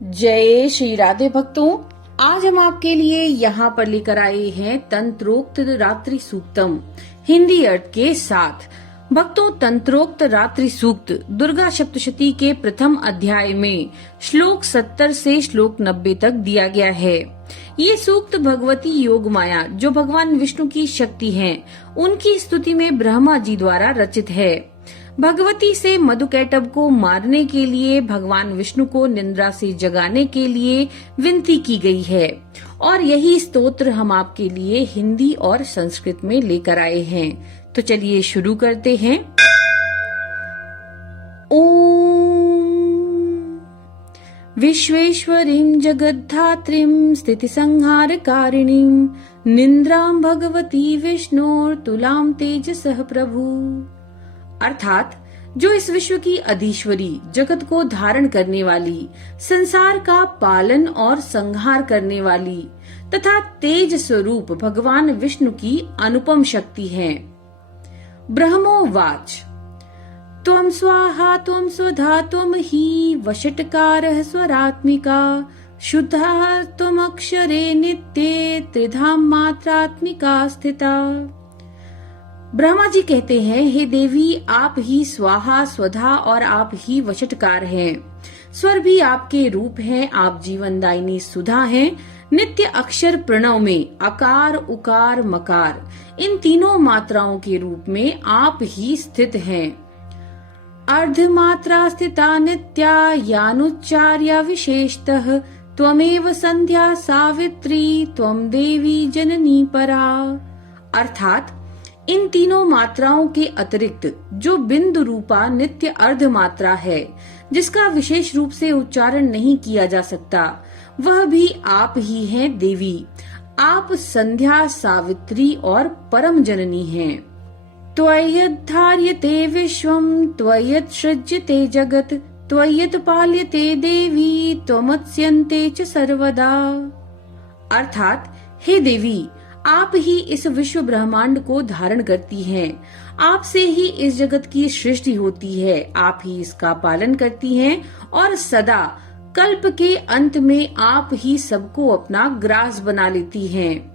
जय श्री राधे भक्तों, आज हम आपके लिए यहाँ पर लेकर आए हैं तंत्रोक्त रात्रि सूक्तम हिंदी अर्थ के साथ। भक्तों, तंत्रोक्त रात्रि सूक्त दुर्गा सप्तशती के प्रथम अध्याय में श्लोक 70 से श्लोक 90 तक दिया गया है। ये सूक्त भगवती योग माया जो भगवान विष्णु की शक्ति हैं, उनकी स्तुति में ब्रह्मा जी द्वारा रचित है। भगवती से मधुकैटभ को मारने के लिए भगवान विष्णु को निद्रा से जगाने के लिए विनती की गई है और यही स्तोत्र हम आपके लिए हिंदी और संस्कृत में लेकर आए हैं। तो चलिए शुरू करते हैं। ओम विश्वेश्वरीं जगद्धात्रीं स्थिति संहारकारिणीं निद्रां भगवती विष्णोर्तुलां तेजसः प्रभु। अर्थात जो इस विश्व की अधीश्वरी, जगत को धारण करने वाली, संसार का पालन और संहार करने वाली तथा तेज स्वरूप भगवान विष्णु की अनुपम शक्ति है। ब्रह्मोवाच त्वं स्वाहा त्वं स्वधा त्वं हि वषट्कारः स्वरात्मिका शुद्धा त्वमक्षरे नित्ये त्रिधाम मात्रात्मिका स्थिता। ब्रह्मा जी कहते हैं, हे देवी, आप ही स्वाहा स्वधा और आप ही वषटकार हैं। स्वर भी आपके रूप हैं, आप जीवनदायिनी सुधा हैं। नित्य अक्षर प्रणव में अकार उकार मकार इन तीनों मात्राओं के रूप में आप ही स्थित हैं। अर्धमात्रा स्थिता नित्या यानुच्चार्या विशेषतः त्वमेव संध्या सावित्री त्वं देवी जननी परा। अर्थात इन तीनों मात्राओं के अतिरिक्त जो बिंदु रूपा नित्य अर्ध मात्रा है, जिसका विशेष रूप से उच्चारण नहीं किया जा सकता, वह भी आप ही हैं देवी। आप संध्या सावित्री और परम जननी हैं। त्वय्यद्धार्यते विश्वं त्वय्यत्सृज्यते जगत् त्वय्यत्पाल्यते देवी त्वमत्स्यन्ते च सर्वदा। अर्थात हे देवी, आप ही इस विश्व ब्रह्मांड को धारण करती हैं। आपसे ही इस जगत की सृष्टि होती है, आप ही इसका पालन करती हैं और सदा कल्प के अंत में आप ही सबको अपना ग्रास बना लेती हैं।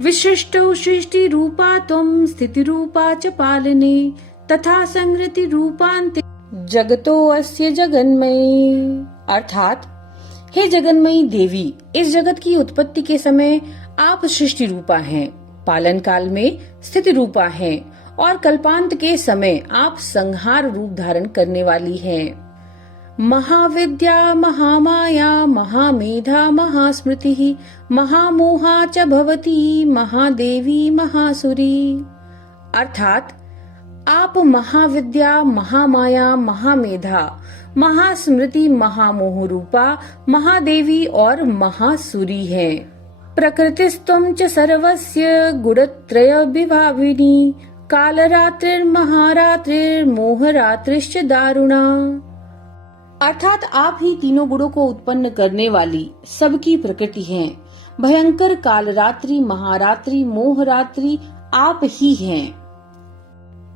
विशिष्टो सृष्टि रूपा त्वं स्थिति रूपा च पालने तथा संहृति रूपान्ते जगतो अस्य जगन्मयी। अर्थात हे जगन्मयी देवी, इस जगत की उत्पत्ति के समय आप सृष्टि रूपा हैं, पालन काल में स्थिति रूपा हैं और कल्पांत के समय आप संहार रूप धारण करने वाली हैं। महाविद्या महामाया महामेधा महास्मृति महामोहा च भवती महादेवी महासुरी। अर्थात आप महाविद्या महामाया महामेधा महास्मृति महामोह रूपा महादेवी और महासुरी हैं। प्रकृतिस्त्वं च सर्वस्य गुणत्रय विभाविनी कालरात्रिर्महारात्रिर्मोहरात्रिश्च दारुणा। अर्थात आप ही तीनों गुणों को उत्पन्न करने वाली सबकी प्रकृति हैं। भयंकर कालरात्रि, महारात्रि, मोहरात्रि आप ही हैं।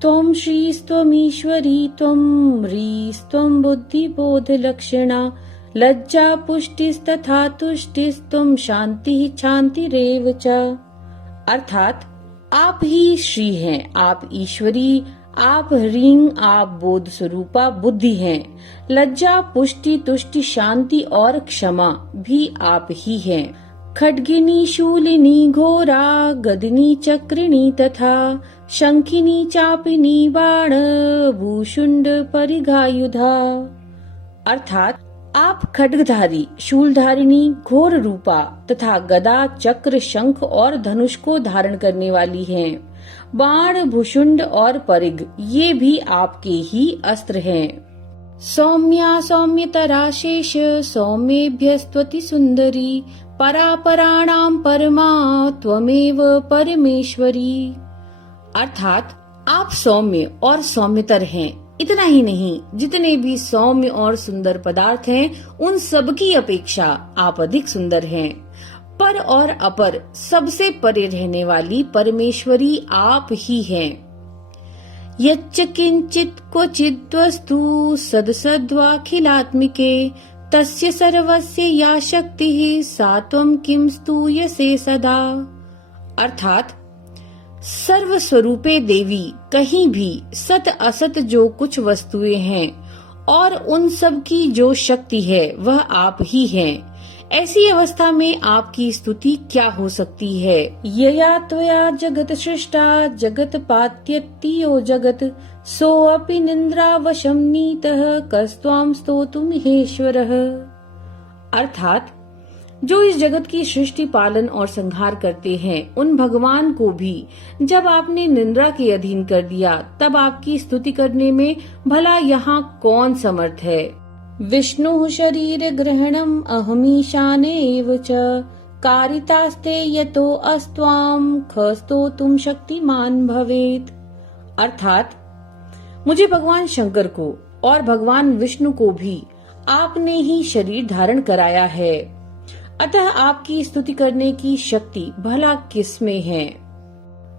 त्वं श्रीस्त्वमीश्वरी त्वं ह्रीस्त्वं बुद्धिबोध लक्षणा लज्जा पुष्टिस्तथा तुष्टिस्त्वं शांति शांतिरेव च। अर्थात आप ही श्री हैं, आप ईश्वरी, आप ह्रीं, आप बोध स्वरूपा बुद्धि हैं। लज्जा पुष्टि तुष्टि शांति और क्षमा भी आप ही हैं। खड्गिनी शूलिनी घोरा गदिनी चक्रिणी तथा शंखिनी चापिनी बाण भूषुंड परिघायुधा। अर्थात आप खड्गधारी, शूलधारिणी, घोर रूपा तथा गदा चक्र शंख और धनुष को धारण करने वाली हैं। बाण भूषुंड और परिघ ये भी आपके ही अस्त्र हैं। सौम्या सौम्यतरा शेष सौम्येभ्यस्त्वति सुंदरी परापराणाम परमा त्वमेव परमेश्वरी। अर्थात आप सौम्य और सौम्यतर हैं। इतना ही नहीं, जितने भी सौम्य और सुंदर पदार्थ हैं, उन सब की अपेक्षा आप अधिक सुंदर हैं। पर और अपर सबसे परे रहने वाली परमेश्वरी आप ही हैं। यच्च किंचित क्वचिद् वस्तु सदसद्वाखिलात्मिके तस्य सर्वस्य या शक्तिः सा त्वं किं स्तूयसे सदा। अर्थात सर्व स्वरूपे देवी, कहीं भी सत असत जो कुछ वस्तुएं हैं और उन सब की जो शक्ति है वह आप ही हैं। ऐसी अवस्था में आपकी स्तुति क्या हो सकती है। यया त्वया जगत सृष्टा जगत पात्यत्यो जगत सोऽपि निन्द्रावशं नीतः कस्त्वां स्तोतुमिहेश्वरः। अर्थात जो इस जगत की सृष्टि पालन और संहार करते हैं उन भगवान को भी जब आपने निंद्रा के अधीन कर दिया तब आपकी स्तुति करने में भला यहाँ कौन समर्थ है। विष्णु शरीर ग्रहणम अहमीशाने एव च कारितास्ते यतो अस्त्वाम खस्तोतुम शक्तिमान भवेत। अर्थात मुझे भगवान शंकर को और भगवान विष्णु को भी आपने ही शरीर धारण कराया है, अतः आपकी स्तुति करने की शक्ति भला किसमें है।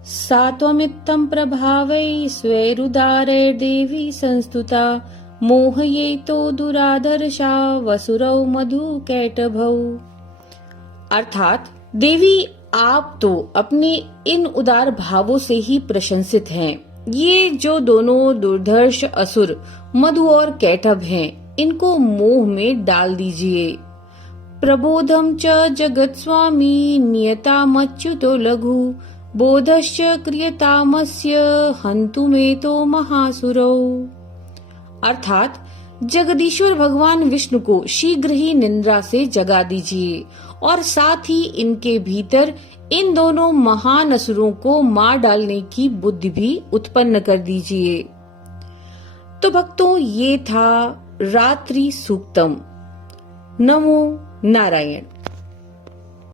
सात्वमित्तं प्रभावै स्वैरुदारै देवी संस्तुता मोहयेतो दुराधर्षा वसुरौ मधु कैटभौ। अर्थात देवी आप तो अपने इन उदार भावों से ही प्रशंसित हैं। ये जो दोनों दुर्धर्ष असुर मधु और कैटभ हैं इनको मोह में डाल दीजिए। प्रबोधम च जगत स्वामी नियतामच्युतो लघु बोधश्च क्रियतामस्य हन्तु में तो महासुरौ। अर्थात जगदीश्वर भगवान विष्णु को शीघ्र ही निंद्रा से जगा दीजिए और साथ ही इनके भीतर इन दोनों महान असुरों को मार डालने की बुद्धि भी उत्पन्न कर दीजिए। तो भक्तों, ये था रात्रि सूक्तम। नमो नारायण।